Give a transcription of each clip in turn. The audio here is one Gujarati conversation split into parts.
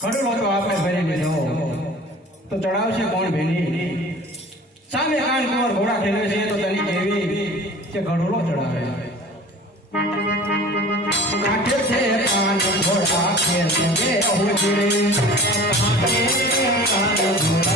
ઘડુલો તો આપણે ભરી લીધો તો ચડાવશે કોણ ભેની સામે કાન કુંવર ઘોડા ખેલવે છે, તો તની કેવી કે ઘડોળો ચડાવે. કાઠે છે કાન ઘોડા ઘોડા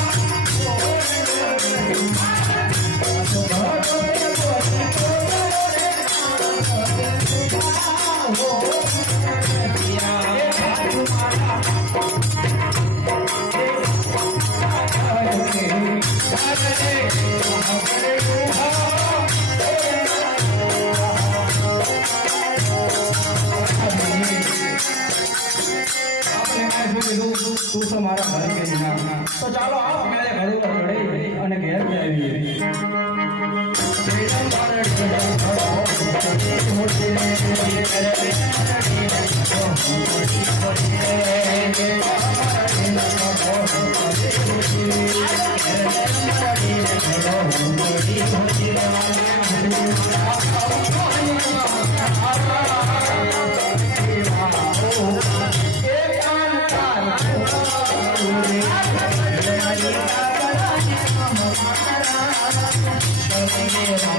તું તો મારા ઘરે કે ના. તો ચાલો આવો મેરે ઘરે તો ચડે અને ઘેર જ આવીએ. Friday.